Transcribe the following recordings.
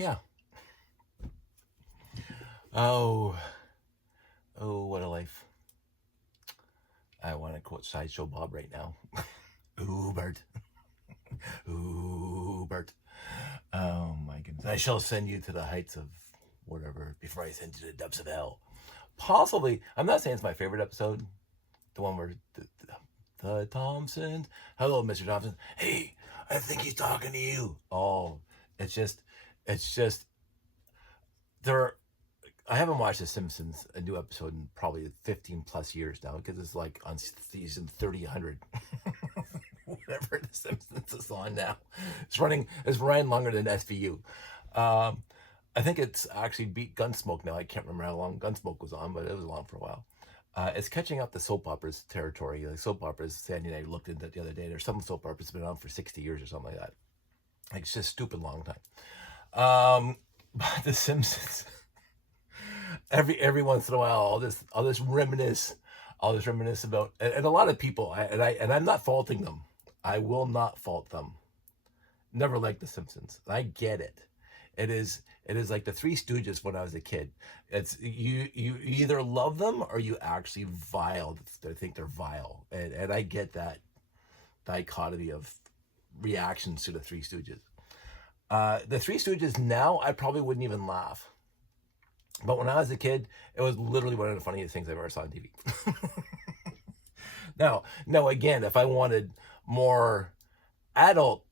Yeah. Oh, what a life. I want to quote Sideshow Bob right now. Ooh, Bert. Ooh, Bert. Oh, my goodness. I shall send you to the heights of whatever before I send you to the depths of hell. Possibly. I'm not saying it's my favorite episode. The one where the Thompsons. Hello, Mr. Thompson. Hey, I think he's talking to you. Oh, it's just, there. I haven't watched The Simpsons, a new episode, in probably 15 plus years now, because it's like on season 30, whatever The Simpsons is on now. It's running longer than SVU. I think it's actually beat Gunsmoke now. I can't remember how long Gunsmoke was on, but it was on for a while. It's catching up to soap operas territory. Like soap operas, Sandy and I looked into it the other day. There's some soap operas been on for 60 years or something like that. Like, it's just stupid long time. But The Simpsons, every once in a while, all this reminisce about, and a lot of people, and I'm not faulting them. I will not fault them. Never liked The Simpsons. I get it. It is like the Three Stooges when I was a kid. It's you either love them or you actually think they're vile, and I get that dichotomy of reactions to the Three Stooges. The Three Stooges now, I probably wouldn't even laugh. But when I was a kid, it was literally one of the funniest things I've ever saw on TV. Now, again, if I wanted more adult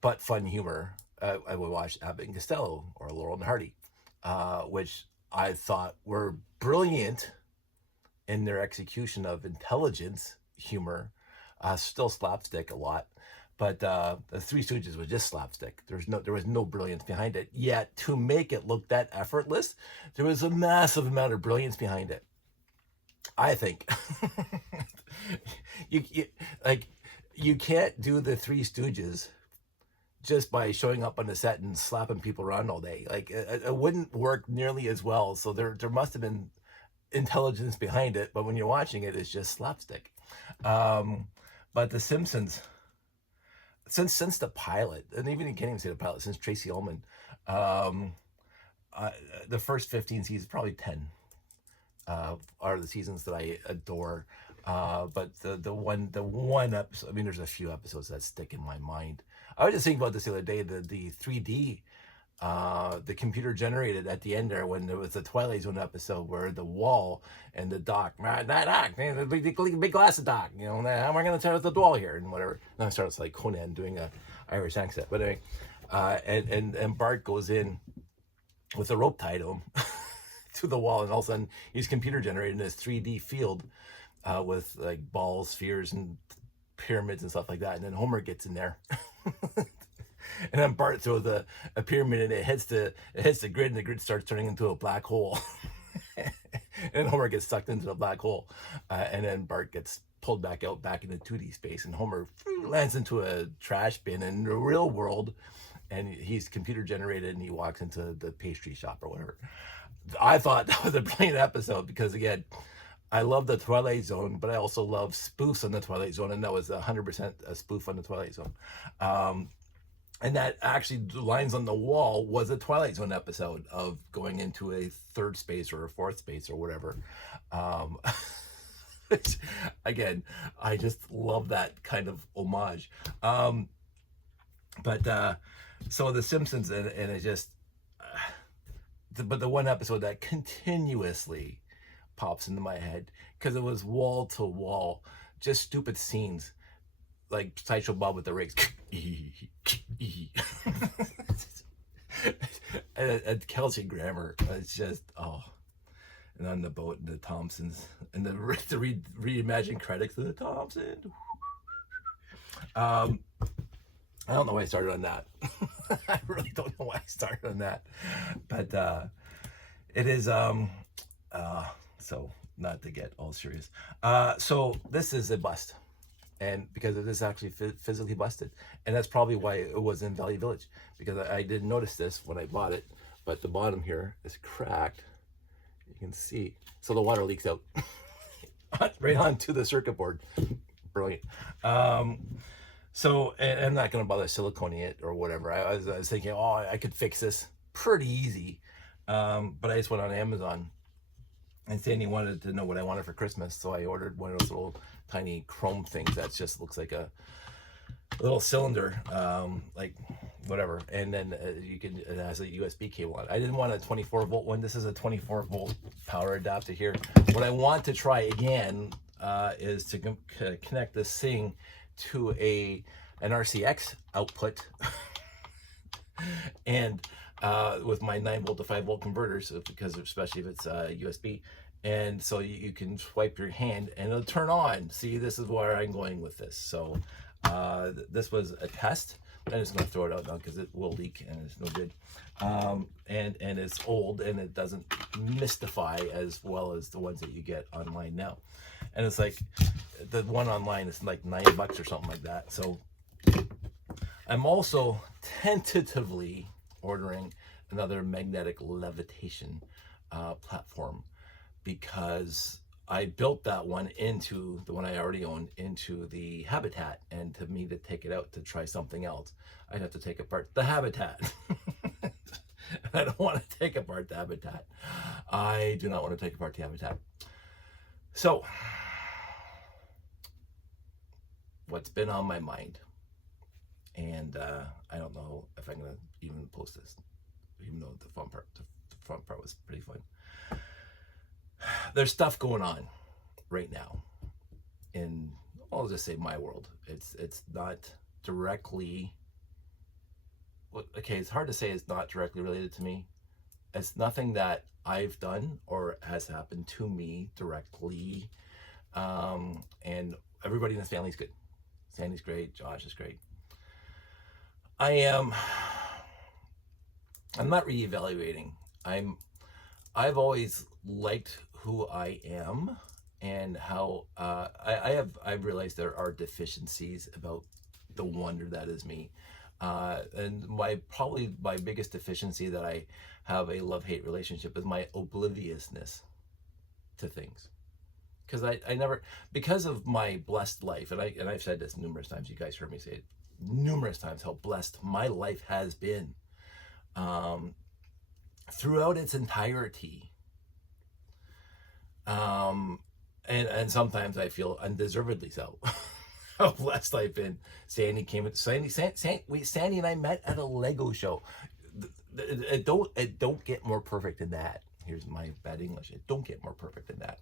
but fun humor, I would watch Abbott and Costello or Laurel and Hardy, which I thought were brilliant in their execution of intelligence humor, still slapstick a lot. But the Three Stooges was just slapstick. There was no brilliance behind it. Yet to make it look that effortless, there was a massive amount of brilliance behind it. I think you can't do the Three Stooges just by showing up on the set and slapping people around all day. Like it wouldn't work nearly as well. So there must have been intelligence behind it. But when you're watching it, it's just slapstick. But The Simpsons, since the pilot, and even you can't even say the pilot, since Tracy Ullman, the first 15 seasons, probably 10, are the seasons that I adore. But the one episode, I mean, there's a few episodes that stick in my mind. I was just thinking about this the other day, the 3D, the computer generated at the end there, when there was the Twilight Zone episode where the wall and the dock, big glass of dock, how am I going to tell the wall here and whatever. And I started like Conan doing a Irish accent, but anyway, and Bart goes in with a rope tied to him to the wall, and all of a sudden he's computer generated in this 3D field with like balls, spheres, and pyramids and stuff like that. And then Homer gets in there. And then Bart throws a pyramid and it hits the grid, and the grid starts turning into a black hole. And Homer gets sucked into the black hole. And then Bart gets pulled back into 2D space, and Homer lands into a trash bin in the real world, and he's computer generated, and he walks into the pastry shop or whatever. I thought that was a brilliant episode because, again, I love the Twilight Zone, but I also love spoofs on the Twilight Zone, and that was 100% a spoof on the Twilight Zone. And that actually, Lines on the Wall was a Twilight Zone episode of going into a third space or a fourth space or whatever. Which, again, I just love that kind of homage. So The Simpsons, and it just, but the one episode that continuously pops into my head, because it was wall to wall, just stupid scenes, like Sideshow Bob with the rakes, and Kelsey Grammer. It's just, and on the boat, and the Thompsons, and the reimagined credits of the Thompsons. I don't know why I started on that. I really don't know why I started on that, but it is so, not to get all serious. So this is a bust, and because it is actually physically busted, and that's probably why it was in Valley Village, because I didn't notice this when I bought it, but the bottom here is cracked. You can see, so the water leaks out right onto the circuit board. Brilliant. So, and I'm not going to bother siliconing it or whatever. I was thinking, I could fix this. pretty easy. But I just went on Amazon, and Sandy wanted to know what I wanted for Christmas, so I ordered one of those little tiny chrome things that just looks like a little cylinder, like whatever, and then it has a USB cable on it. I didn't want a 24 volt one. This is a 24 volt power adapter here. What I want to try again is to connect this thing to an RCX output and with my 9 volt to 5 volt converters, because especially if it's USB, and so you can swipe your hand and it'll turn on. See, this is where I'm going with this. So this was a test. I'm just going to throw it out now because it will leak and it's no good. And it's old and it doesn't mystify as well as the ones that you get online now. And it's like the one online is like $9 or something like that. So I'm also tentatively ordering another magnetic levitation platform, because I built that one into the one I already owned into the Habitat, and to me to take it out to try something else, I'd have to take apart the Habitat. I don't want to take apart the Habitat. I do not want to take apart the Habitat. So, what's been on my mind, and I don't know if I'm going to even post this, even though the front part was pretty fun. There's stuff going on right now in, I'll just say, my world. It's not directly, okay, it's hard to say it's not directly related to me. It's nothing that I've done or has happened to me directly. And everybody in this family is good. Sandy's great, Josh is great. I'm not reevaluating. I've always liked who I am, and how I've realized there are deficiencies about the wonder that is me. And probably my biggest deficiency that I have a love-hate relationship is my obliviousness to things. Because I never, because of my blessed life, and I've said this numerous times, you guys heard me say it numerous times, how blessed my life has been throughout its entirety. And sometimes I feel undeservedly so. How blessed I've been. Sandy and I met at a Lego show. It don't get more perfect than that. Here's my bad English. It don't get more perfect than that.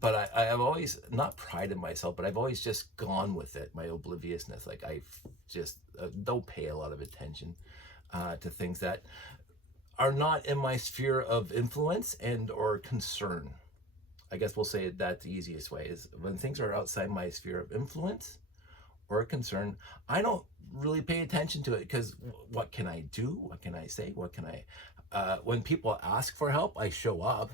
But I've always not prided myself, but I've always just gone with it. My obliviousness, like I just don't pay a lot of attention to things that are not in my sphere of influence and or concern. I guess we'll say that's the easiest way, is when things are outside my sphere of influence or concern, I don't really pay attention to it, because what can I do? What can I say? What can I, when people ask for help, I show up.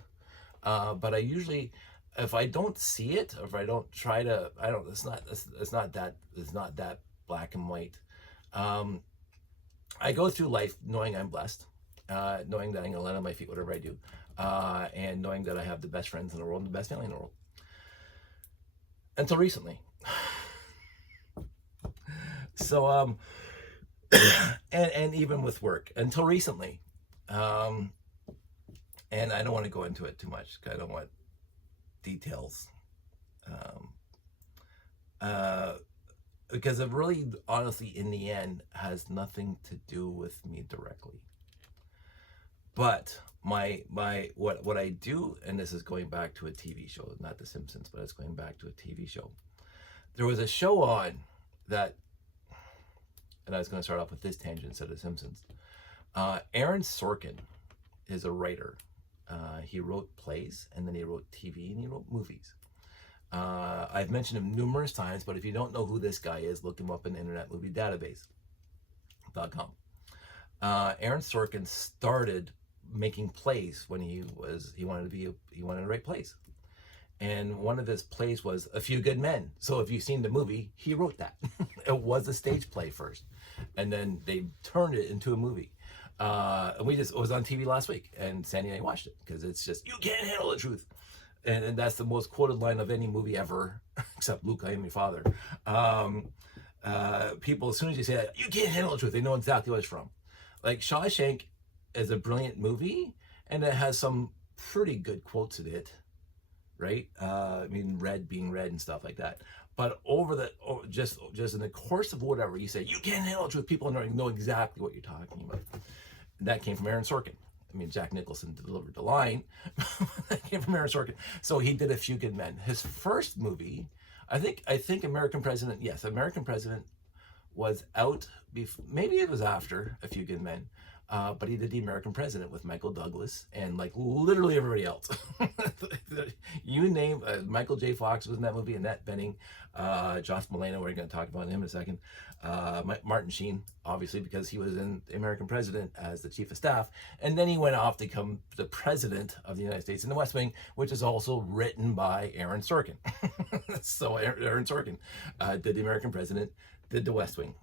But I usually, if I don't see it, or if I don't try to, it's not that black and white. I go through life knowing I'm blessed, knowing that I'm going to land on my feet, whatever I do, and knowing that I have the best friends in the world and the best family in the world. Until recently. So, and even with work, until recently. And I don't want to go into it too much, because I don't want details. Because it really, honestly, in the end, has nothing to do with me directly. But what I do, and this is going back to a TV show, not The Simpsons, but it's going back to a TV show. There was a show on that, and I was going to start off with this tangent instead of The Simpsons. Aaron Sorkin is a writer. He wrote plays, and then he wrote TV, and he wrote movies. I've mentioned him numerous times, but if you don't know who this guy is, look him up in Internet Movie Database.com. Aaron Sorkin started making plays when he wanted to write plays, and one of his plays was A Few Good Men. So if you've seen the movie, he wrote that. It was a stage play first, and then they turned it into a movie. And it was on TV last week, and Sandy and I watched it, because it's just, you can't handle the truth. And that's the most quoted line of any movie ever, except Luke, I am your father. people, as soon as you say that, you can't handle the truth, they know exactly what it's from. Like Shawshank is a brilliant movie, and it has some pretty good quotes in it, right? I mean, red being red and stuff like that. But just in the course of whatever you say, you can't handle the truth, people know exactly what you're talking about. And that came from Aaron Sorkin. I mean, Jack Nicholson delivered the line. That came from Aaron Sorkin. So he did A Few Good Men. His first movie, I think American President. Yes, American President was out. Maybe it was after A Few Good Men. But he did The American President with Michael Douglas and like literally everybody else. You name Michael J. Fox was in that movie, Annette Bening, Josh Malena, we're going to talk about him in a second. Martin Sheen, obviously, because he was in The American President as the chief of staff. And then he went off to become the president of the United States in The West Wing, which is also written by Aaron Sorkin. So Aaron Sorkin did The American President, did The West Wing.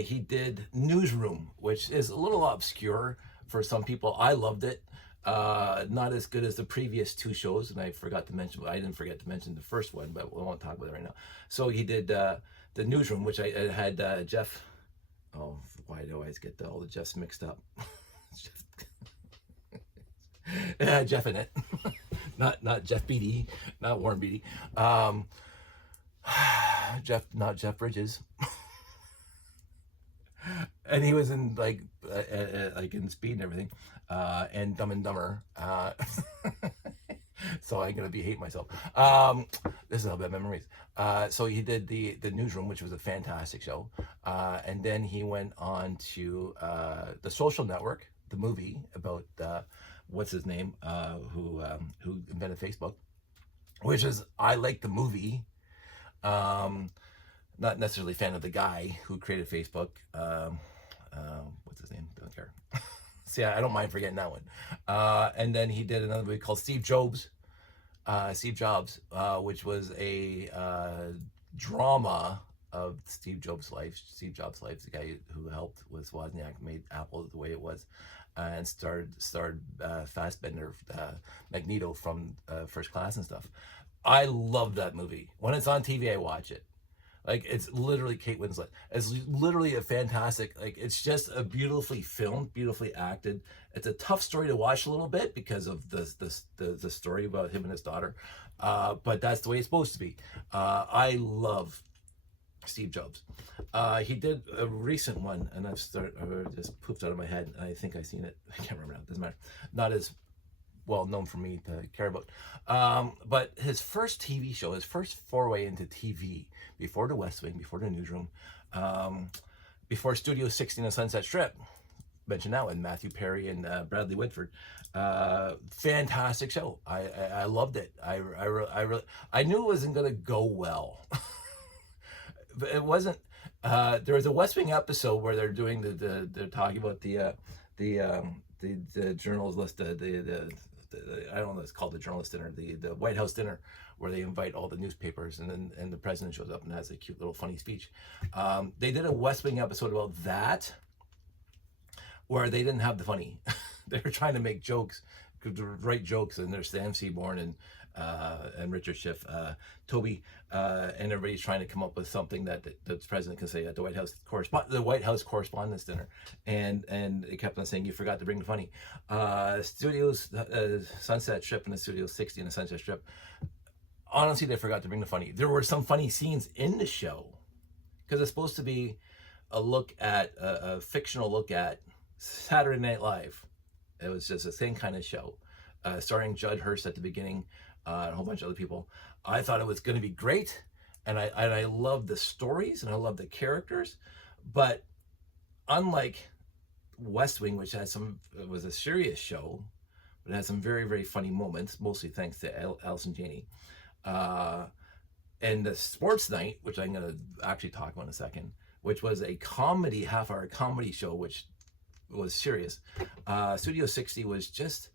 He did Newsroom, which is a little obscure for some people. I loved it. Not as good as the previous two shows, and I didn't forget to mention the first one, but we won't talk about it right now. So he did the Newsroom, which I had Jeff. Oh, why do I always get all the Jeffs mixed up? It had Jeff in it, not Jeff Beatty, not Warren Beatty. Not Jeff Bridges. And he was in like in Speed and everything, and Dumb and Dumber. So I'm gonna hate myself. This is how bad memories. So he did the Newsroom, which was a fantastic show, and then he went on to The Social Network, the movie about what's his name, who invented Facebook, which is, I like the movie. Not necessarily a fan of the guy who created Facebook. What's his name? Don't care. See, I don't mind forgetting that one. And then he did another movie called Steve Jobs, which was a drama of Steve Jobs' life. Steve Jobs' life, the guy who helped with Wozniak, made Apple the way it was, and starred Fassbender, Magneto from First Class and stuff. I love that movie. When it's on TV, I watch it. Like, it's literally Kate Winslet. It's literally a fantastic, like, it's just a beautifully filmed, beautifully acted. It's a tough story to watch a little bit because of the story about him and his daughter. But that's the way it's supposed to be. I love Steve Jobs. He did a recent one, and I just pooped out of my head. I think I've seen it. I can't remember now. It doesn't matter. Not as well known for me to care about. But his first TV show, his first foray into TV, before The West Wing, before The Newsroom, before Studio 60 and Sunset Strip, mentioned that one, Matthew Perry and Bradley Whitford. Fantastic show. I loved it. I knew it wasn't going to go well. But it wasn't. There was a West Wing episode where they're doing they're talking about the journalist, I don't know, it's called the journalist dinner, the White House dinner, where they invite all the newspapers, and the president shows up and has a cute little funny speech. They did a West Wing episode about that, where they didn't have the funny. They were trying to make jokes, write jokes, and there's Sam Seaborn and Richard Schiff, Toby, and everybody's trying to come up with something that the president can say at the White House Correspondents' Dinner, and it kept on saying, you forgot to bring the funny. Studios Sunset Strip and the Studio 60 and the Sunset Strip, honestly, they forgot to bring the funny. There were some funny scenes in the show because it's supposed to be a fictional look at Saturday Night Live. It was just the same kind of show, starring Judd Hirsch at the beginning, and a whole bunch of other people. I thought it was going to be great, and I love the stories and I love the characters, but unlike West Wing, which it was a serious show, but it had some very, very funny moments, mostly thanks to Allison Janney. And the Sports Night, which I'm going to actually talk about in a second, which was a comedy, half-hour comedy show, which was serious. Studio 60 was just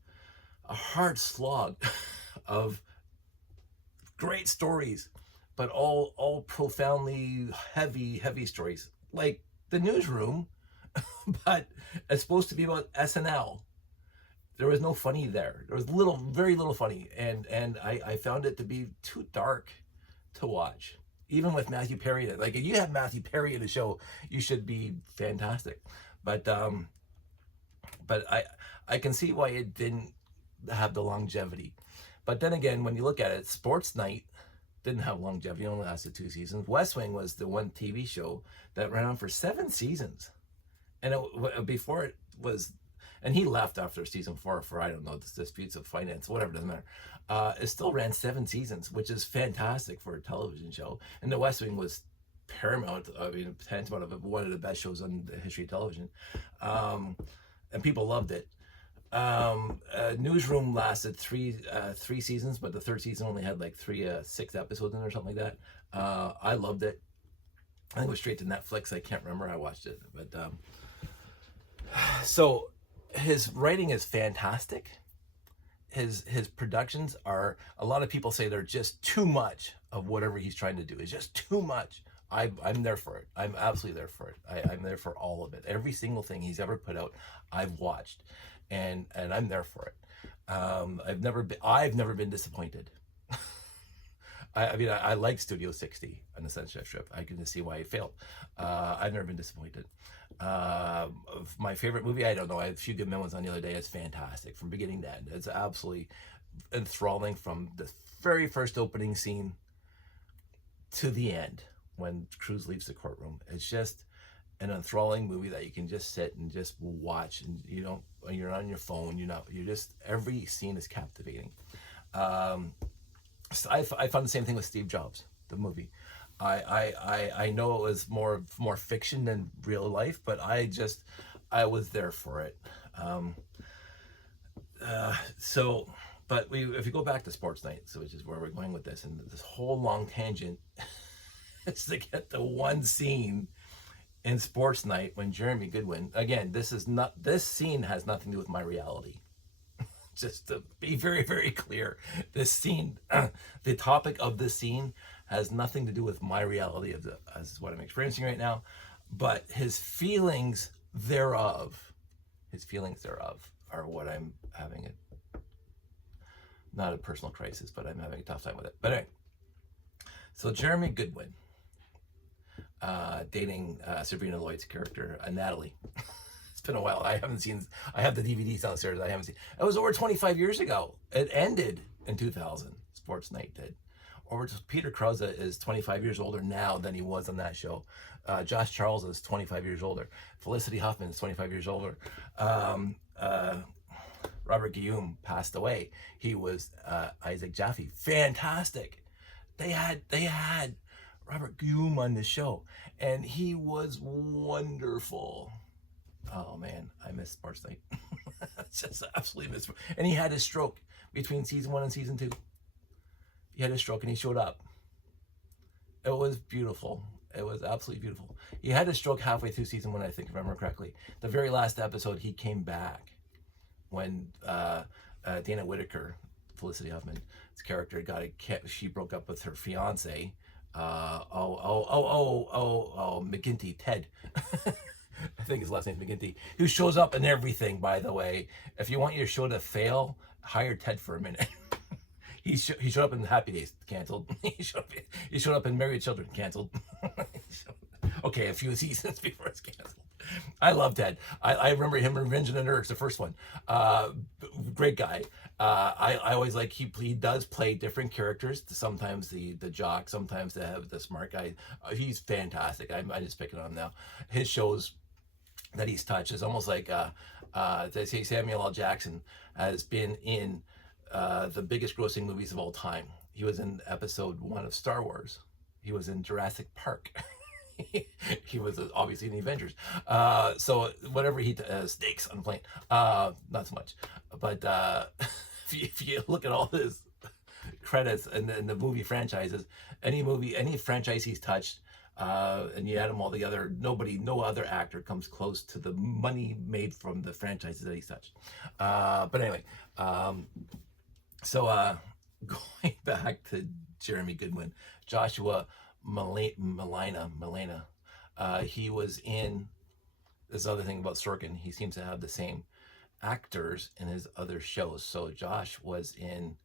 a hard slog of great stories, but all profoundly heavy stories, like The Newsroom, but it's supposed to be about SNL. There was no funny there. There was very little funny, and I found it to be too dark to watch. Even with Matthew Perry, like if you have Matthew Perry in the show, you should be fantastic. But I can see why it didn't have the longevity. But then again, when you look at it, Sports Night didn't have longevity; it only lasted 2 seasons. West Wing was the one TV show that ran on for 7 seasons, and before it was, and he left after season 4 for I don't know, disputes of finance, whatever, doesn't matter. It still ran 7 seasons, which is fantastic for a television show. And the West Wing was paramount. I mean, tantamount of one of the best shows on the history of television, and people loved it. Newsroom lasted three seasons, but the third season only had like 6 episodes in it or something like that. I loved it. I think it was straight to Netflix. I can't remember. I watched it, but so his writing is fantastic. His productions are, a lot of people say they're just too much of whatever he's trying to do. It's just too much. I'm there for it. I'm absolutely there for it. I'm there for all of it. Every single thing he's ever put out, I've watched, and I'm there for it. I've never been disappointed. I mean, I like Studio 60 on the Sunset Strip. I can see why it failed. I've never been disappointed. My favorite movie, I don't know. I had a few good moments on the other day. It's fantastic from beginning to end. It's absolutely enthralling from the very first opening scene to the end when Cruz leaves the courtroom. It's just an enthralling movie that you can just sit and just watch, and you're on your phone. You're just, every scene is captivating. So I found the same thing with Steve Jobs, the movie. I know it was more fiction than real life, but I was there for it. But if we go back to Sports Night, so which is where we're going with this, and this whole long tangent is to get the one scene in Sports Night when Jeremy Goodwin, again, this scene has nothing to do with my reality. Just to be very, very clear, this scene, the topic of this scene has nothing to do with my reality as what I'm experiencing right now, but his feelings thereof are what I'm having not a personal crisis, but I'm having a tough time with it. But anyway, so Jeremy Goodwin, dating Sabrina Lloyd's character, Natalie. It's been a while. I have the DVDs downstairs. I haven't seen. It was over 25 years ago. It ended in 2000. Sports Night did. Peter Krause is 25 years older now than he was on that show. Josh Charles is 25 years older. Felicity Huffman is 25 years older. Robert Guillaume passed away. He was Isaac Jaffe. Fantastic. They had Robert Guillaume on the show, and he was wonderful. Oh man, I miss Sports Night. Just absolutely miss. And he had his stroke between season 1 and season 2. He had a stroke and he showed up. It was beautiful. It was absolutely beautiful. He had a stroke halfway through season 1, I think, if I remember correctly. The very last episode, he came back when Dana Whitaker, Felicity Huffman's character, she broke up with her fiance. McGinty, Ted. I think his last name's McGinty, who shows up in everything, by the way. If you want your show to fail, hire Ted for a minute. He showed up in Happy Days, canceled. He showed up in Married Children, canceled. Okay, a few seasons before it's canceled. I love Ted. I remember him in Revenge of the Nerds, the first one. Great guy. I always like, he does play different characters. Sometimes the jock, sometimes the smart guy. He's fantastic. I'm just picking on him now. His shows that he's touched is almost like they say Samuel L. Jackson has been in the biggest grossing movies of all time. He was in episode 1 of Star Wars. He was in Jurassic Park. He was obviously in the Avengers. So whatever snakes on the plane, not so much. But if you look at all his credits and the movie franchises, any franchise he's touched, and you add them all together, no other actor comes close to the money made from the franchises that he's touched. But anyway, going back to Jeremy Goodwin, Joshua Malina, he was in this other thing about Sorkin. He seems to have the same actors in his other shows. So Josh was in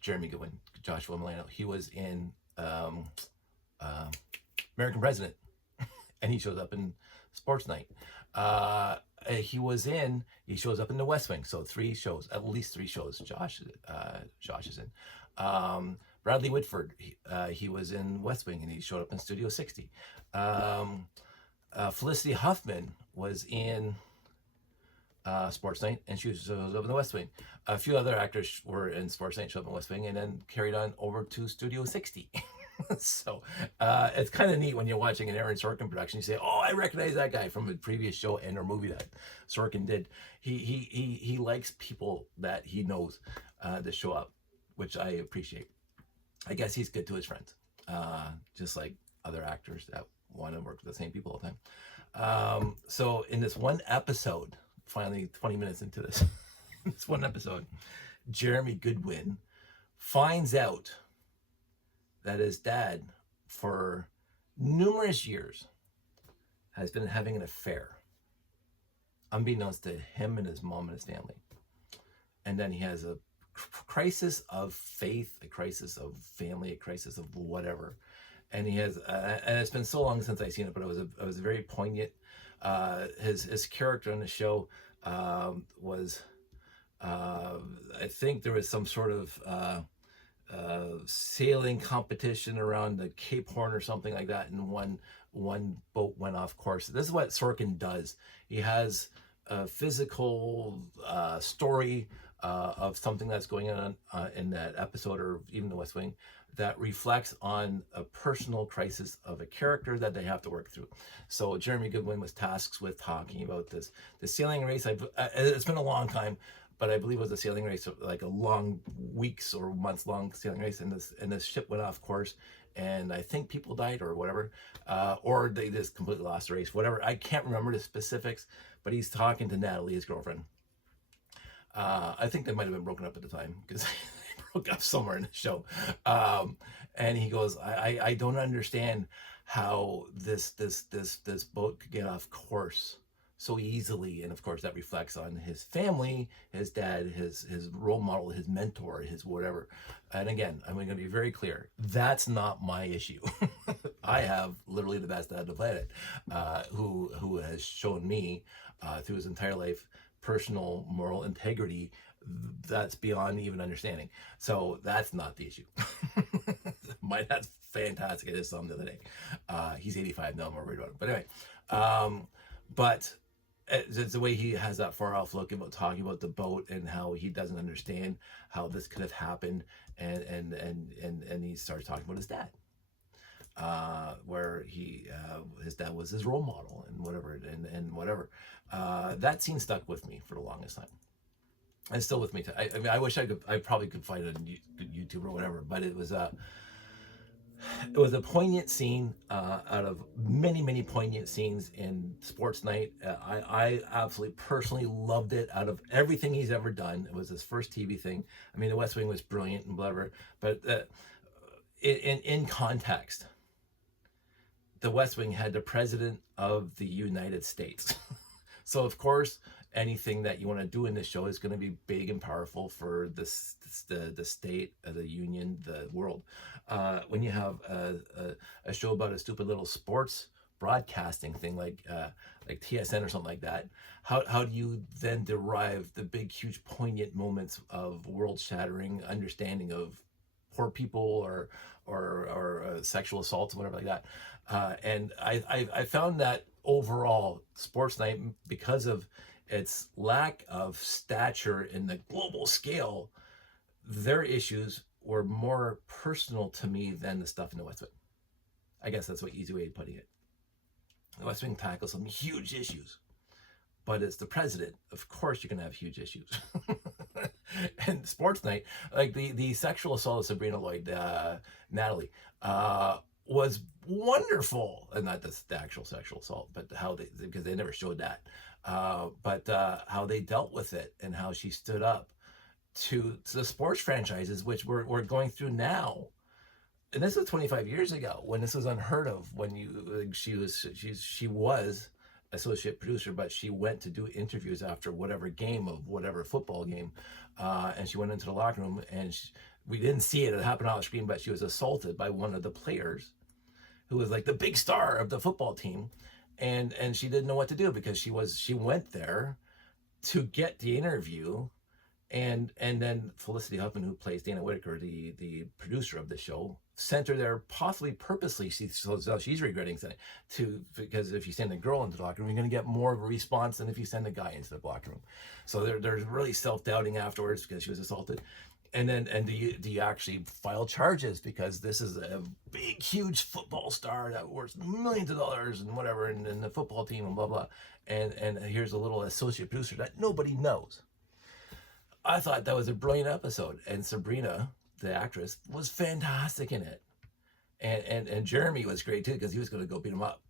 Jeremy Goodwin. Joshua Milano. He was in uh, American President, and he shows up in Sports Night. He shows up in The West Wing. So 3 shows, at least 3 shows. Josh is in. Bradley Whitford, he was in West Wing, and he showed up in Studio 60. Felicity Huffman was in Sports Night, and she was up in The West Wing. A few other actors were in Sports Night, showed up in West Wing, and then carried on over to Studio 60. So it's kind of neat when you're watching an Aaron Sorkin production. You say, "Oh, I recognize that guy from a previous show and or movie that Sorkin did." He likes people that he knows to show up, which I appreciate. I guess he's good to his friends, just like other actors that want to work with the same people all the time. So in this one episode, finally 20 minutes into this, this one episode, Jeremy Goodwin finds out that his dad, for numerous years, has been having an affair, unbeknownst to him and his mom and his family. And then he has a crisis of faith, a crisis of family, a crisis of whatever. And he has, and it's been so long since I've seen it, but it was very poignant. His character on the show was, I think there was some sort of sailing competition around the Cape Horn or something like that, and one boat went off course. This is what Sorkin does. He has a physical story of something that's going on in that episode, or even The West Wing, that reflects on a personal crisis of a character that they have to work through. So Jeremy Goodwin was tasked with talking about the sailing race. It's been a long time, but I believe it was a sailing race, like a long weeks or months long sailing race, and this ship went off course, and I think people died or whatever, or they just completely lost the race, whatever. I can't remember the specifics, but he's talking to Natalie, his girlfriend. I think they might have been broken up at the time, because they broke up somewhere in the show. And he goes, I don't understand how this boat could get off course so easily. And of course that reflects on his family, his dad, his role model, his mentor, his whatever. And again, I'm going to be very clear, that's not my issue. I have literally the best dad on the planet, who has shown me through his entire life personal moral integrity that's beyond even understanding. So that's not the issue. My dad's fantastic. I just saw him the other day. He's 85 now, I'm worried about him. But anyway, but it's the way he has that far off look about talking about the boat and how he doesn't understand how this could have happened, and he starts talking about his dad, where his dad was his role model and whatever, and whatever. That scene stuck with me for the longest time. And still with me. I mean, I wish I probably could find it on YouTube or whatever, but it was a poignant scene out of many poignant scenes in Sports Night. I absolutely personally loved it. Out of everything he's ever done, it was his first TV thing. I mean, The West Wing was brilliant and whatever, but in context, The West Wing had the President of the United States. So of course, anything that you want to do in this show is going to be big and powerful for the state, the union, the world. When you have a show about a stupid little sports broadcasting thing like TSN or something like that, how do you then derive the big, huge, poignant moments of world-shattering understanding of poor people or sexual assaults and whatever like that? And I found that overall Sports Night, because of its lack of stature in the global scale, their issues were more personal to me than the stuff in The West Wing. I guess that's what easy way of putting it. The West Wing tackles some huge issues, but it's the president. Of course you're going to have huge issues. And Sports Night, like the sexual assault of Sabrina Lloyd, Natalie, was wonderful. And not the actual sexual assault, but how because they never showed that. But how they dealt with it, and how she stood up to the sports franchises, which we're going through now. And this was 25 years ago, when this was unheard of. When she was associate producer, but she went to do interviews after whatever game of whatever football game, and she went into the locker room, and we didn't see it happen on screen, but she was assaulted by one of the players who was like the big star of the football team, and she didn't know what to do because she went there to get the interview, and then Felicity Huffman, who plays Dana Whitaker, the producer of the show, sent her there possibly purposely. So she's regretting saying because if you send a girl into the locker room, you're going to get more of a response than if you send a guy into the locker room. So they're really self-doubting afterwards because she was assaulted. And do you actually file charges because this is a big, huge football star that worth millions of dollars and whatever, and the football team and blah blah, and here's a little associate producer that nobody knows. I thought that was a brilliant episode, and Sabrina, the actress, was fantastic in it, and Jeremy was great too because he was going to go beat him up.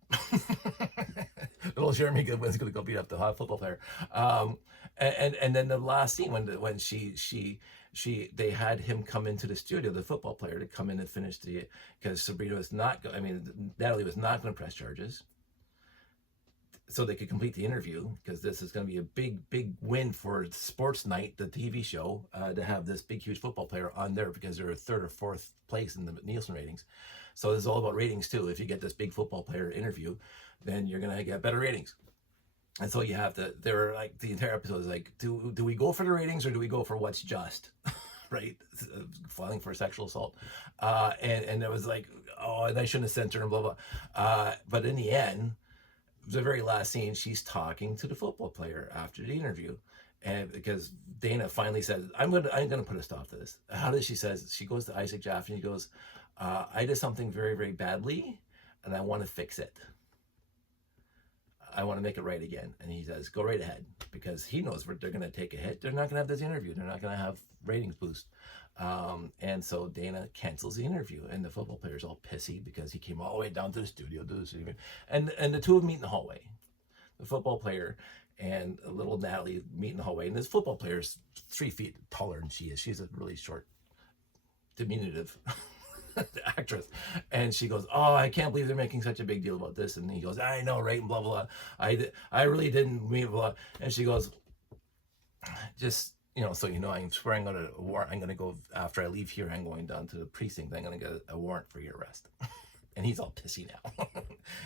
Little Jeremy was going to go beat up the hot football player, and then the last scene when they had him come into the studio, the football player, to come in and finish because Sabrina was not. Natalie was not going to press charges, so they could complete the interview, because this is going to be a big win for Sports Night, the TV show, to have this big, huge football player on there because they're third or fourth place in the Nielsen ratings. So this is all about ratings too. If you get this big football player interview, then you're going to get better ratings. And so you have to, they're like, the entire episode is like, do we go for the ratings or do we go for what's just? Right? Filing for sexual assault. And it was like, oh, and I shouldn't have sent her and blah, blah. But in the end, the very last scene, she's talking to the football player after the interview, and because Dana finally said, I'm gonna put a stop to this. How does she says? She goes to Isaac Jaffe and he goes, I did something very, very badly, and I want to fix it. I want to make it right again. And he says, go right ahead, because he knows they're going to take a hit. They're not going to have this interview. They're not going to have ratings boost. And so Dana cancels the interview, and the football player's all pissy because he came all the way down to the studio to do this interview. And the two of them meet in the hallway. The football player and little Natalie meet in the hallway. And this football player's 3 feet taller than she is. She's a really short, diminutive actress. And she goes, oh, I can't believe they're making such a big deal about this. And he goes, I know, right? And blah, blah, blah. I really didn't mean blah. And she goes, just, so I swear I'm going to go, after I leave here, I'm going down to the precinct. I'm going to get a warrant for your arrest. And he's all pissy now.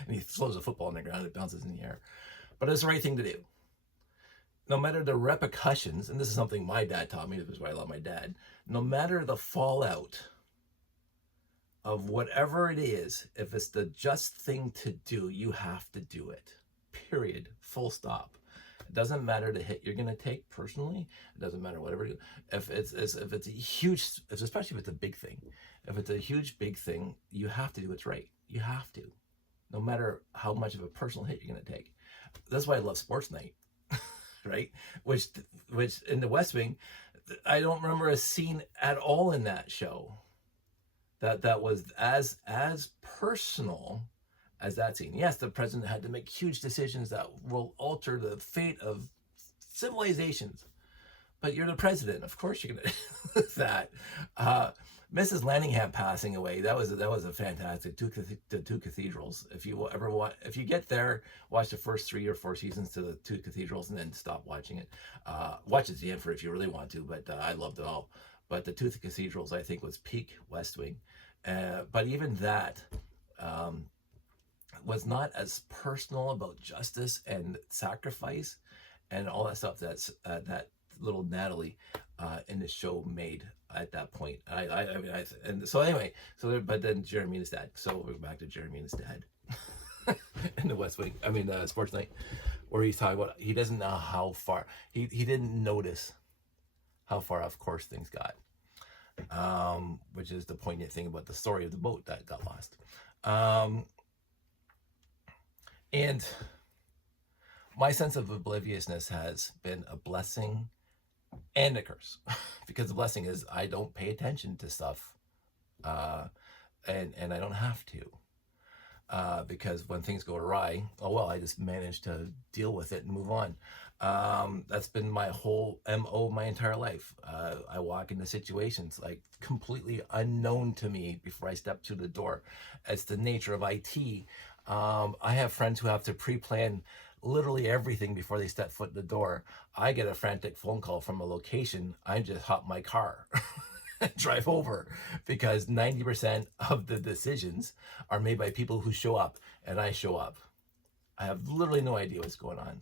And he throws a football on the ground. It bounces in the air. But it's the right thing to do. No matter the repercussions, and this is something my dad taught me, this is why I love my dad, no matter the fallout of whatever it is, if it's the just thing to do, you have to do it. Period. Full stop. It doesn't matter the hit you're going to take personally. It doesn't matter whatever you do. If it's a huge, especially if it's a big thing, if it's a huge big thing, you have to do what's right. You have to, no matter how much of a personal hit you're going to take. That's why I love Sports Night, right? Which in the West Wing, I don't remember a scene at all in that show that was as personal as that scene. Yes, the president had to make huge decisions that will alter the fate of civilizations. But you're the president, of course you're gonna do that. Mrs. Lanningham passing away, that was a fantastic the two cathedrals. If you get there, watch the first 3 or 4 seasons to the two cathedrals and then stop watching it. Watch it to the end for if you really want to, but I loved it all. But the two cathedrals, I think, was peak West Wing. But even that was not as personal about justice and sacrifice and all that stuff that little Natalie in the show made at that point. But then Jeremy and his dad. So we're back to Jeremy and his dad in the West Wing. Sports Night, where he's talking about he doesn't know how far he didn't notice how far off course things got, which is the poignant thing about the story of the boat that got lost. And my sense of obliviousness has been a blessing and a curse, because the blessing is I don't pay attention to stuff, and I don't have to, because when things go awry, I just manage to deal with it and move on. That's been my whole MO my entire life. I walk into situations like completely unknown to me before I step through the door. It's the nature of IT. I have friends who have to pre-plan literally everything before they step foot in the door. I get a frantic phone call from a location. I just hop my car drive over, because 90% of the decisions are made by people who show up, and I show up. I have literally no idea what's going on.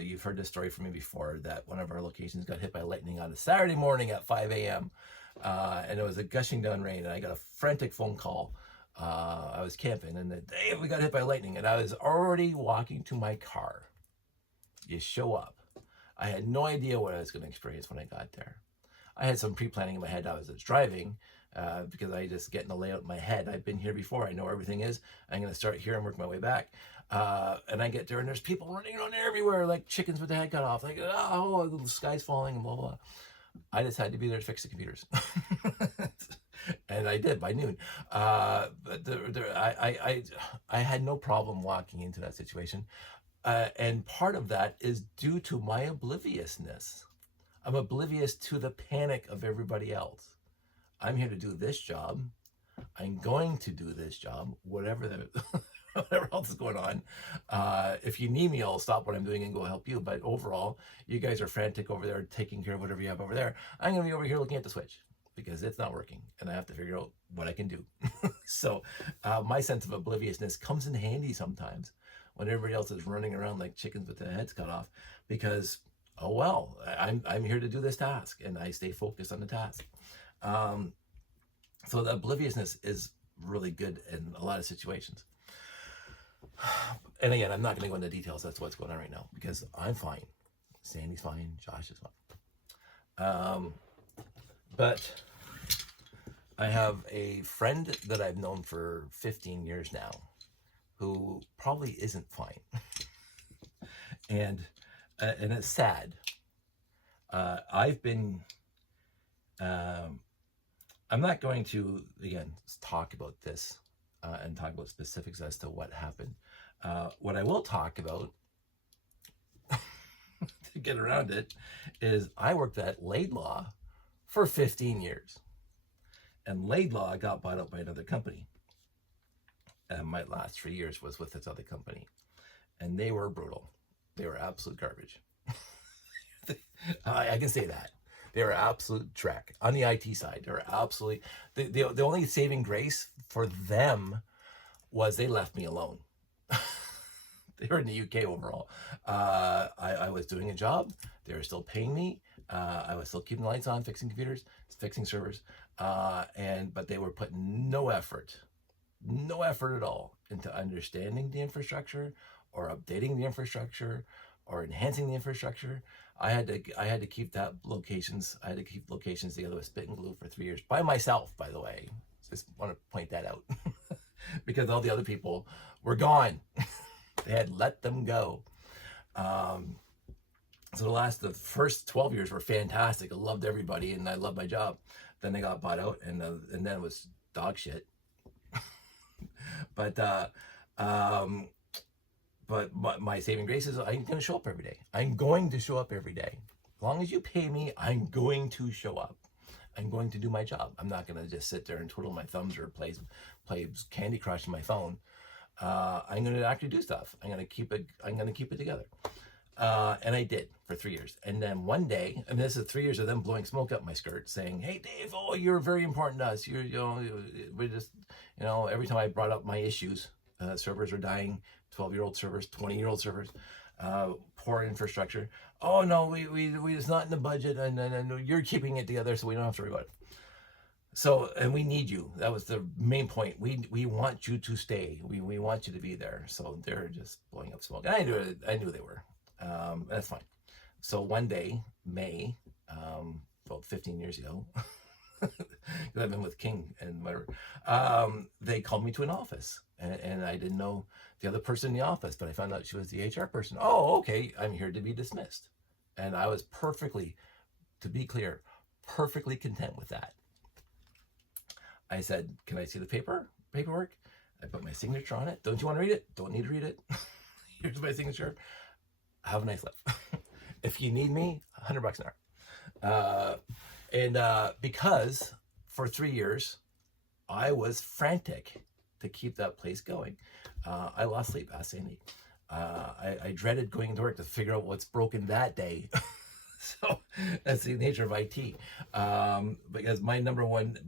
You've heard this story from me before, that one of our locations got hit by lightning on a Saturday morning at 5 a.m. And it was a gushing down rain, and I got a frantic phone call. I was camping, and hey, we got hit by lightning, and I was already walking to my car. You show up. I had no idea what I was going to experience when I got there. I had some pre-planning in my head. I was driving because I just get in the layout in my head. I've been here before. I know where everything is. I'm going to start here and work my way back. And I get there, and there's people running around everywhere like chickens with the head cut off. Like, oh, the sky's falling and blah, blah, blah. I just had to be there to fix the computers. And I did by noon. But I had no problem walking into that situation. And part of that is due to my obliviousness. I'm oblivious to the panic of everybody else. I'm here to do this job. I'm going to do this job, whatever else is going on. If you need me, I'll stop what I'm doing and go help you. But overall, you guys are frantic over there, taking care of whatever you have over there. I'm going to be over here looking at the switch because it's not working, and I have to figure out what I can do. So my sense of obliviousness comes in handy sometimes when everybody else is running around like chickens with their heads cut off, because, oh well, I'm here to do this task, and I stay focused on the task. So the obliviousness is really good in a lot of situations. And again, I'm not going to go into details. That's what's going on right now, because I'm fine. Sandy's fine. Josh is fine. But I have a friend that I've known for 15 years now who probably isn't fine. And it's sad. I've been, I'm not going to, again, talk about this and talk about specifics as to what happened. What I will talk about, to get around it, is I worked at Laidlaw for 15 years. And Laidlaw got bought out by another company. And my last 3 years was with this other company. And they were brutal. They were absolute garbage. I can say that. They were absolute dreck. On the IT side, they were absolutely... The only saving grace for them was they left me alone. They were in the UK overall. I was doing a job. They were still paying me. I was still keeping the lights on, fixing computers, fixing servers. But they were putting no effort at all into understanding the infrastructure or updating the infrastructure or enhancing the infrastructure. I had to keep locations together with spit and glue for 3 years by myself, by the way. Just want to point that out. Because all the other people were gone. They had let them go. So the first 12 years were fantastic. I loved everybody and I loved my job. Then they got bought out, and then it was dog shit. But my saving grace is I'm going to show up every day. I'm going to show up every day. As long as you pay me, I'm going to show up. I'm going to do my job. I'm not going to just sit there and twiddle my thumbs or play Candy Crush on my phone. I'm going to actually do stuff. I'm going to keep it together. And I did for 3 years. And then one day, I mean, this is 3 years of them blowing smoke up my skirt saying, hey, Dave, oh, you're very important to us. We're just, every time I brought up my issues, servers are dying, 12-year-old servers, 20-year-old servers, poor infrastructure. Oh, no, we it's not in the budget, and you're keeping it together, so we don't have to worry about it. So, and we need you. That was the main point. We want you to stay. We want you to be there. So they're just blowing up smoke. And I knew they were. That's fine. So one day, May, about 15 years ago, because I've been with King and whatever, they called me to an office, and I didn't know the other person in the office, but I found out she was the HR person. Oh, okay, I'm here to be dismissed. And I was to be clear, perfectly content with that. I said, can I see the paperwork? I put my signature on it. Don't you want to read it? Don't need to read it. Here's my signature. Have a nice life. If you need me, $100 an hour. Because for 3 years, I was frantic to keep that place going. I lost sleep, ask Sandy. I dreaded going to work to figure out what's broken that day. So that's the nature of IT. Because my number one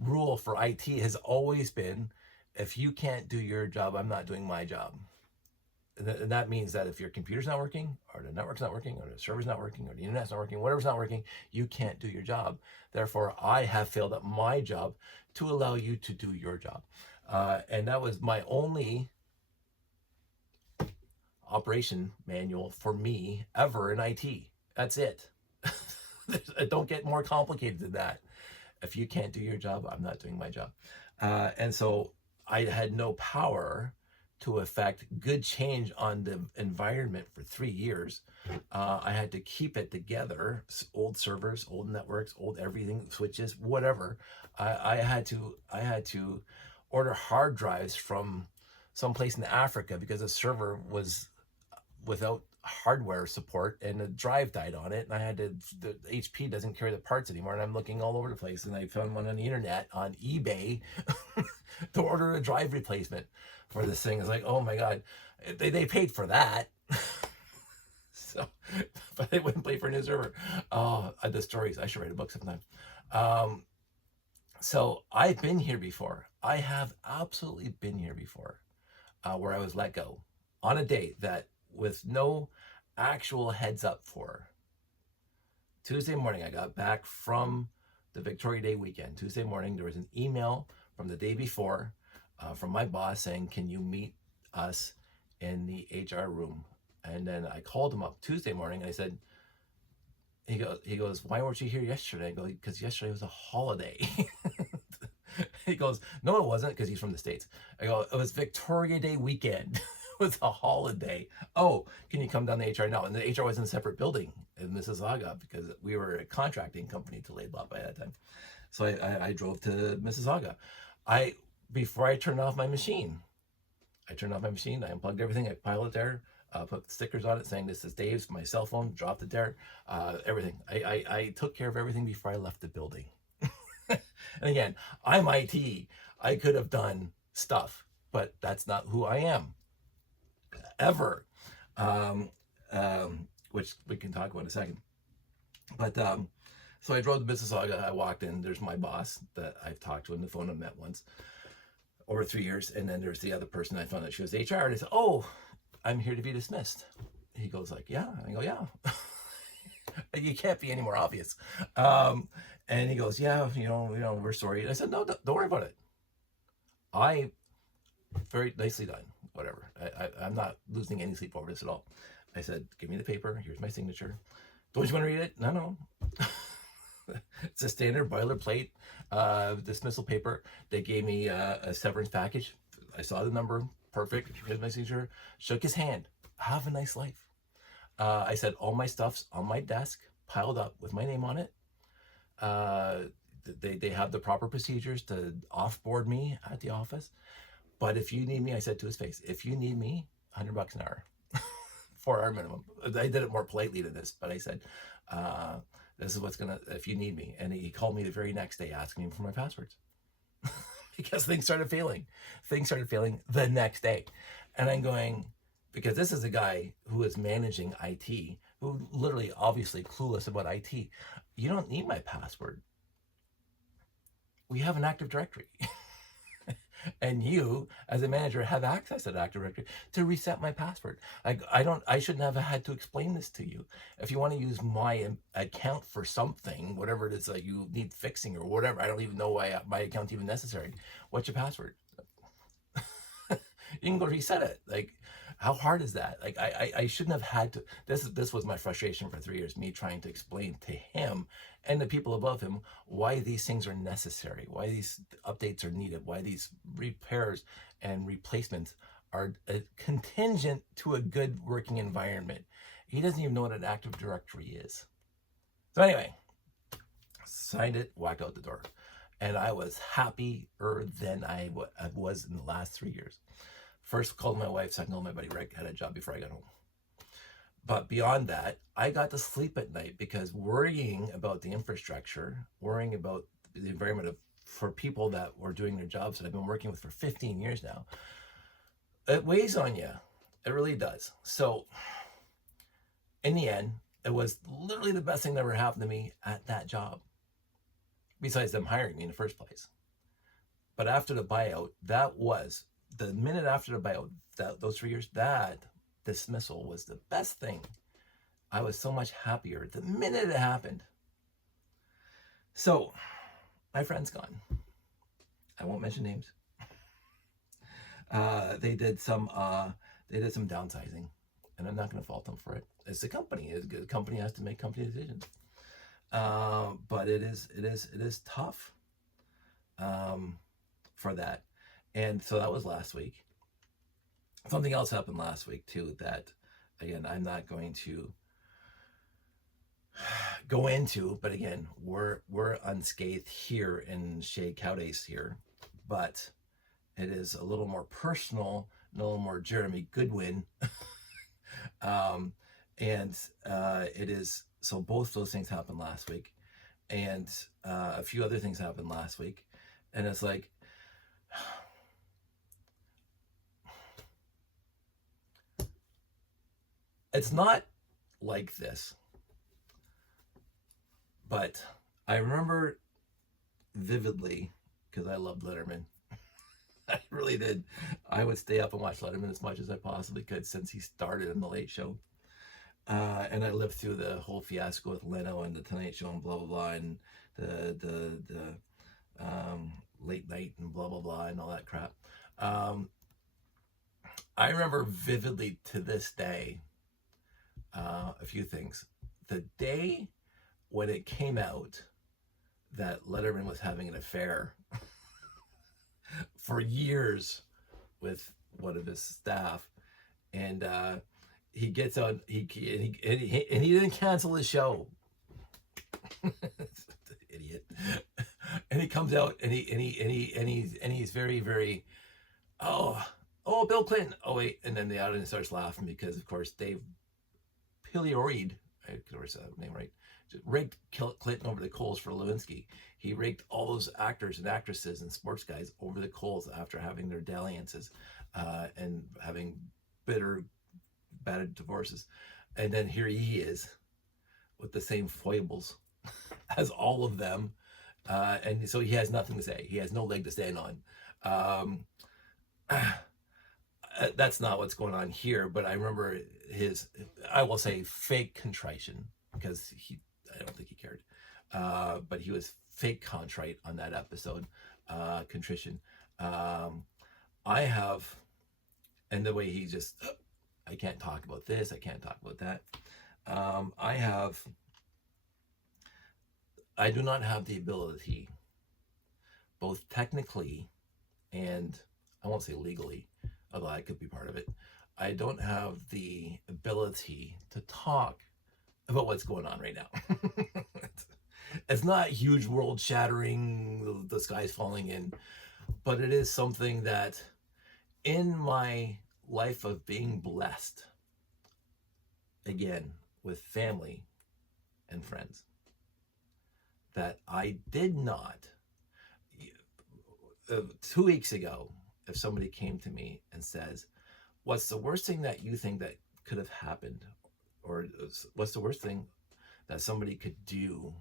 rule for IT has always been, if you can't do your job, I'm not doing my job. And that means that if your computer's not working, or the network's not working, or the server's not working, or the internet's not working, whatever's not working, you can't do your job. Therefore, I have failed at my job to allow you to do your job. And that was my only operation manual for me ever in IT. That's it. Don't get more complicated than that. If you can't do your job, I'm not doing my job. And so I had no power to affect good change on the environment for 3 years. I had to keep it together. Old servers, old networks, old everything, switches, whatever. I had to order hard drives from someplace in Africa because the server was without hardware support and the drive died on it, and I had to, the HP doesn't carry the parts anymore, and I'm looking all over the place, and I found one on the internet on eBay to order a drive replacement for this thing. It's like, oh my god, they paid for that. So, but they wouldn't pay for a new server. Oh, the stories, I should write a book sometime. So I've been here before. I have absolutely been here before, where I was let go on a date that with no actual heads up for. Tuesday morning, I got back from the Victoria Day weekend. Tuesday morning, there was an email from the day before from my boss saying, can you meet us in the HR room? And then I called him up Tuesday morning and I said, he goes, why weren't you here yesterday? I go, because yesterday was a holiday. He goes, no, it wasn't, because he's from the States. I go, it was Victoria Day weekend. It was a holiday. Oh, can you come down to HR now? And the HR was in a separate building in Mississauga because we were a contracting company to Laidlaw by that time. So I drove to Mississauga. Before I turned off my machine, I unplugged everything, I piled it there, put stickers on it saying this is Dave's, my cell phone, dropped it there, everything. I took care of everything before I left the building. And again, I'm IT. I could have done stuff, but that's not who I am, ever. Which we can talk about in a second. But so I drove to Mississauga. I walked in. There's my boss that I've talked to on the phone and met once over 3 years. And then there's the other person. I found out she was HR. And I said, oh, I'm here to be dismissed. He goes like, yeah. I go, yeah. You can't be any more obvious. And he goes, yeah, we're sorry. And I said, no, don't worry about it. I very nicely done, whatever. I'm not losing any sleep over this at all. I said, give me the paper. Here's my signature. Don't you want to read it? No. It's a standard boilerplate dismissal paper. They gave me a severance package. I saw the number. Perfect. Here's my signature. Shook his hand. Have a nice life. I said, all my stuff's on my desk, piled up with my name on it. They have the proper procedures to offboard me at the office. But if you need me, I said to his face, if you need me, $100 an hour, 4-hour minimum. I did it more politely than this, but I said, this is what's if you need me. And he called me the very next day asking me for my passwords because things started failing. Things started failing the next day. And I'm going, because this is a guy who is managing IT, who literally obviously clueless about IT. You don't need my password. We have an Active Directory. And you, as a manager, have access to the Active Directory to reset my password. I shouldn't have had to explain this to you. If you want to use my account for something, whatever it is that you need fixing or whatever, I don't even know why my account's even necessary. What's your password? You can go reset it. Like, how hard is that? Like, I shouldn't have had to. This was my frustration for 3 years, me trying to explain to him and the people above him why these things are necessary, why these updates are needed, why these repairs and replacements are contingent to a good working environment. He doesn't even know what an Active Directory is. So anyway, signed it, walked out the door. And I was happier than I was in the last 3 years. First called my wife, second called my buddy Rick, had a job before I got home. But beyond that, I got to sleep at night because worrying about the infrastructure, worrying about the environment for people that were doing their jobs that I've been working with for 15 years now, it weighs on you. It really does. So in the end, It was literally the best thing that ever happened to me at that job, besides them hiring me in the first place. But after the buyout, that was the minute after the buyout, those 3 years, that dismissal was the best thing. I was so much happier the minute it happened. So my friend's gone. I won't mention names. They did some downsizing, and I'm not going to fault them for it. It's a company. The company has to make company decisions. But it is tough for that. And so that was last week. Something else happened last week too that, again, I'm not going to go into, but again, we're unscathed here in Shea Cowdays here, but it is a little more personal, a little more Jeremy Goodwin. And it is, so both those things happened last week, and a few other things happened last week, and it's like, it's not like this, but I remember vividly, because I loved Letterman. I really did. I would stay up and watch Letterman as much as I possibly could since he started in The Late Show. And I lived through the whole fiasco with Leno and the Tonight Show and blah, blah, blah, and the late night and blah, blah, blah, and all that crap. I remember vividly to this day a few things. The day when it came out that Letterman was having an affair for years with one of his staff, and he gets on, he didn't cancel his show. Idiot. And he comes out and he's very, very, oh, Bill Clinton. Oh wait, and then the audience starts laughing because of course Dave Pilioried, I could never say that name right, raked Clinton over the coals for Lewinsky. He raked all those actors and actresses and sports guys over the coals after having their dalliances and having bitter, battered divorces. And then here he is with the same foibles as all of them. And so he has nothing to say. He has no leg to stand on. That's not what's going on here, but I remember his, I will say, fake contrition, because I don't think he cared. But he was fake contrite on that episode, contrition. I have, and the way he just, I can't talk about this, I can't talk about that. I do not have the ability, both technically and I won't say legally, although I could be part of it. I don't have the ability to talk about what's going on right now. It's not huge, world shattering, the sky's falling in, but it is something that in my life of being blessed, again, with family and friends, that I did not, 2 weeks ago, if somebody came to me and says, what's the worst thing that you think that could have happened? Or what's the worst thing that somebody could do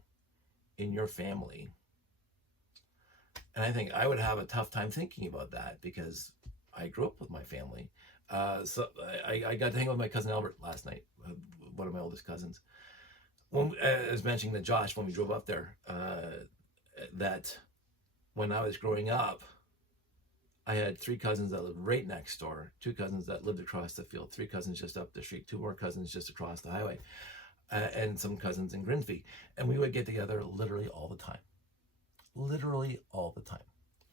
in your family? And I think I would have a tough time thinking about that because I grew up with my family. So I got to hang out with my cousin Albert last night, one of my oldest cousins. When I was mentioning to Josh when we drove up there, that when I was growing up, I had 3 cousins that lived right next door, 2 cousins that lived across the field, 3 cousins just up the street, 2 more cousins just across the highway, and some cousins in Grimsby. And we would get together literally all the time. Literally all the time.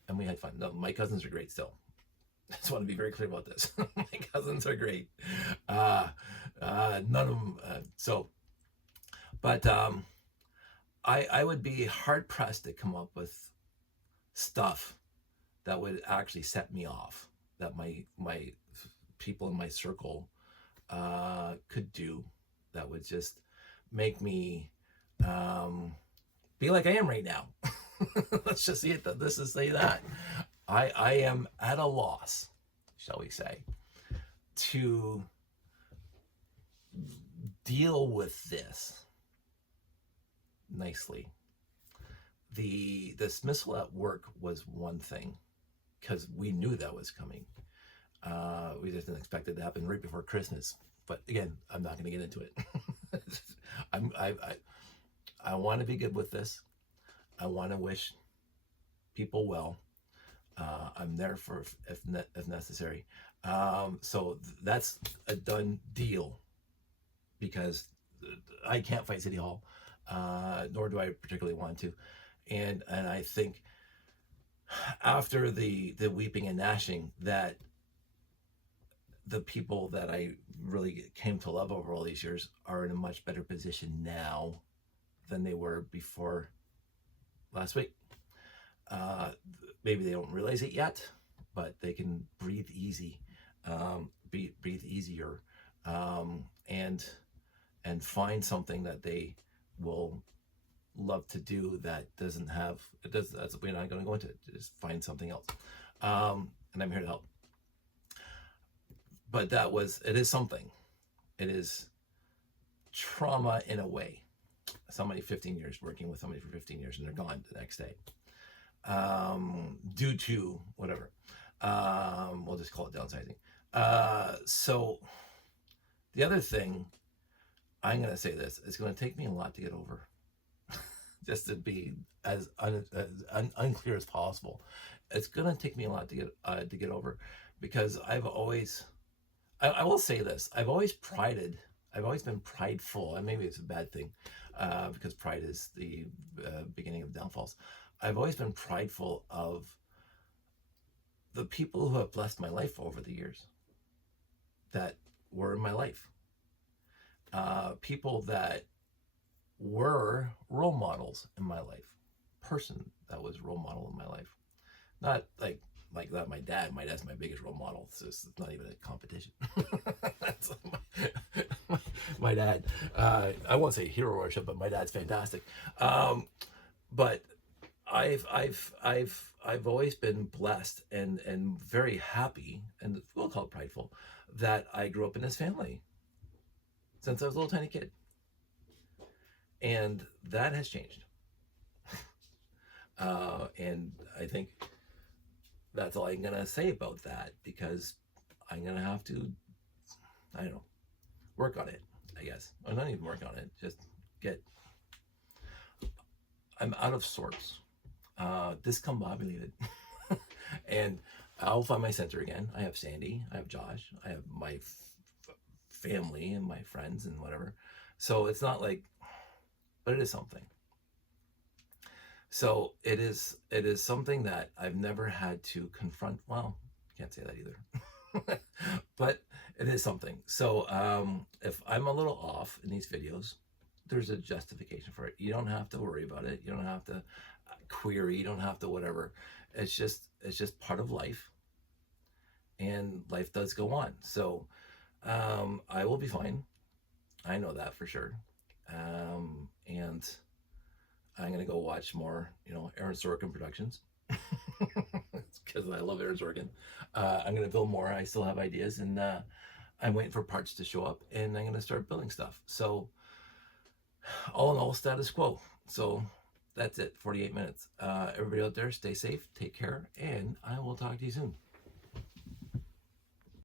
And we had fun. No, my cousins are great still. I just want to be very clear about this. My cousins are great. None of them, but I would be hard pressed to come up with stuff that would actually set me off, that my people in my circle could do, that would just make me be like I am right now. Let's just see it. This is say that. I am at a loss, shall we say, to deal with this nicely. The dismissal at work was one thing, because we knew that was coming. We just didn't expect it to happen right before Christmas. But again, I'm not going to get into it. I want to be good with this. I want to wish people well. I'm there for if necessary. So that's a done deal, because I can't fight City Hall, nor do I particularly want to. And I think after the weeping and gnashing, that the people that I really came to love over all these years are in a much better position now than they were before last week. Maybe they don't realize it yet, but they can breathe easy, breathe easier, and find something that they will love to do that doesn't have it. That's, we're not going to go into it. Just find something else, and I'm here to help. But it is something. It is trauma in a way. Somebody 15 years working with somebody for 15 years and they're gone the next day, due to whatever. We'll just call it downsizing. So the other thing, I'm going to say this, it's going to take me a lot to get over. Just to be as unclear as possible. It's going to take me a lot to get over, because I've always, I will say this, I've always been prideful, and maybe it's a bad thing, because pride is the beginning of downfalls. I've always been prideful of the people who have blessed my life over the years, that were in my life. People that were role models in my life. Person that was role model in my life. Not like that. My dad's my biggest role model. It's not even a competition. That's my dad. I won't say hero worship, but my dad's fantastic. But I've always been blessed and very happy, and we'll call it prideful, that I grew up in this family since I was a little tiny kid. And that has changed. And I think that's all I'm going to say about that, because I'm going to have to, I don't know, work on it, I guess. Or not even work on it, just I'm out of sorts, discombobulated. And I'll find my center again. I have Sandy, I have Josh, I have my family and my friends and whatever. So it's not like, but it is something. So it is something that I've never had to confront. Well, can't say that either. But it is something. So if I'm a little off in these videos, there's a justification for it. You don't have to worry about it. You don't have to query. You don't have to whatever. It's just part of life, and life does go on. So I will be fine. I know that for sure. And I'm going to go watch more, Aaron Sorkin Productions, because I love Aaron Sorkin. I'm going to build more. I still have ideas, and I'm waiting for parts to show up, and I'm going to start building stuff. So all in all, status quo. So that's it, 48 minutes. Everybody out there, stay safe, take care, and I will talk to you soon.